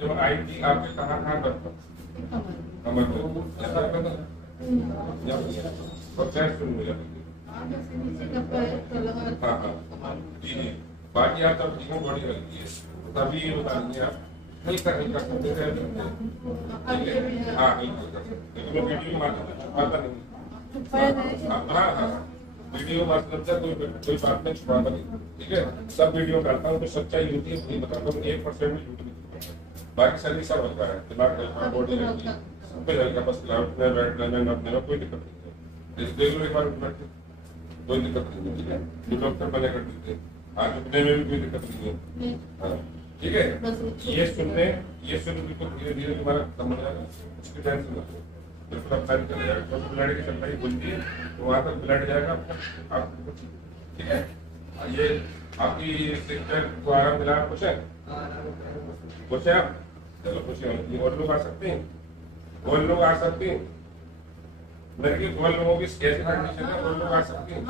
जो आई थी आपके कहाँ पर कमर में ऐसा करना और चेस्ट सुन मिला। हाँ हाँ जी जी। बाकी आप तब ठीक बॉडी लगती है तभी ये बता देंगे आप हल्का हल्का करते हैं। हाँ बिल्कुल वीडियो मारता नहीं। हाँ हाँ वीडियो मतलब कोई बात नहीं छुपाता नहीं। ठीक है सब वीडियो करता हूँ तो सच्चाई होती है वही बताता हूँ 1% भी झूठ नहीं। बाकी शरीर सब हल्का है दिमाग हल्का बॉडी हल्की सब पे हल्का बस उठने बैठने अपने में कोई दिक्कत नहीं है। देख लो एक बार बैठ कोई दिक्कत नहीं है। ठीक है जो डॉक्टर मना कर देते आज उठने में भी कोई दिक्कत नहीं है। हाँ ठीक है ये सुनने बिल्कुल धीरे धीरे तुम्हारा खत्म हो जाएगा उसकी टेंशन मत लो बिल्कुल अब टाइम चल जाएगा तो ब्लड की सप्लाई बोलती है तो वहाँ तक ब्लड जाएगा आपको। ठीक है ये आपकी सिस्टर को आराम मिला खुश है आप चलो खुशी होती है। और लोग आ सकते हैं और लोग आ सकते हैं मेरे की और लोगों की कैसी कंडीशन है और लोग आ सकते हैं।